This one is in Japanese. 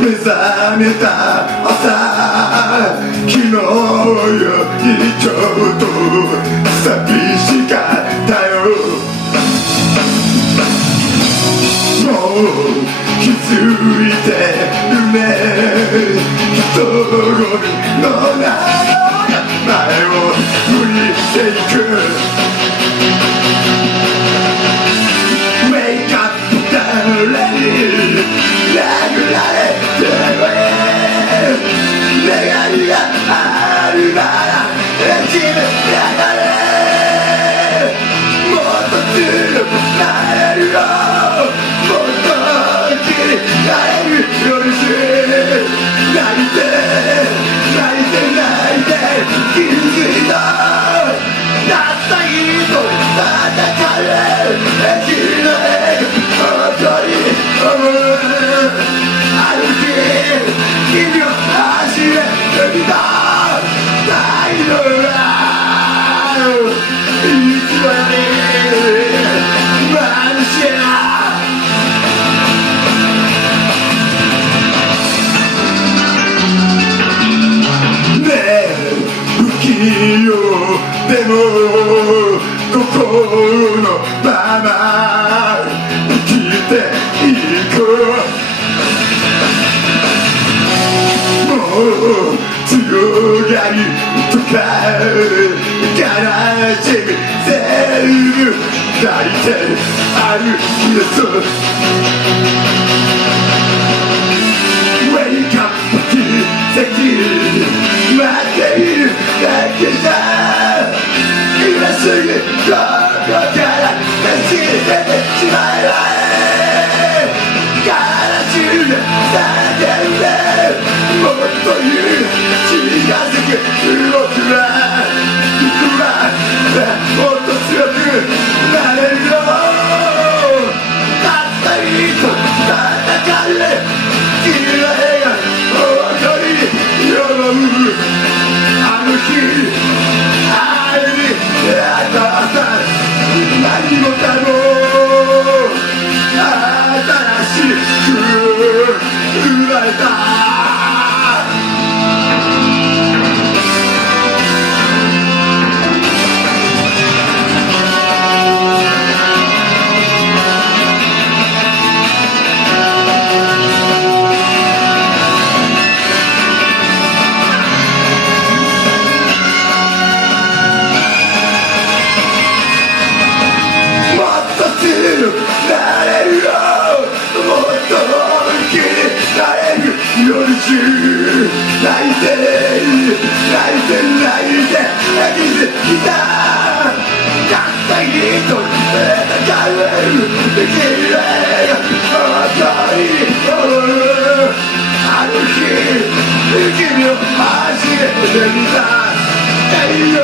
目覚めた朝、昨日よりちょっと寂しかったよ。もう気づいてるね、人混みの中前を向いていく。Wake up 誰に殴られても願いがあるなら決めやがれ。もっと強くなれるよ、もっと大きになれるように泣いて泣いて泣いて傷ついたたった一人戦え君の笑顔本当に思う。ある日君を走れてみた太陽がいつまで眩しいでも心のまま生きていこう。もう強がりとか悲しみ全部抱いて歩き出そう。 Wake up 奇跡待っているだけじゃ今すぐここから走り出てしまえば悲しみで叫んでもっと近づく僕はもっと強くなれるよ。たった一つ戦う君の笑顔本当に喜ぶ。あの日会いに出会った朝何もかも新しく生まれた。なれるよ、もっと大きになれる夜中泣いて泣いて泣いて泣きすぎたたった一人戦えるできる本当に思う。あの日君を走れてみた太陽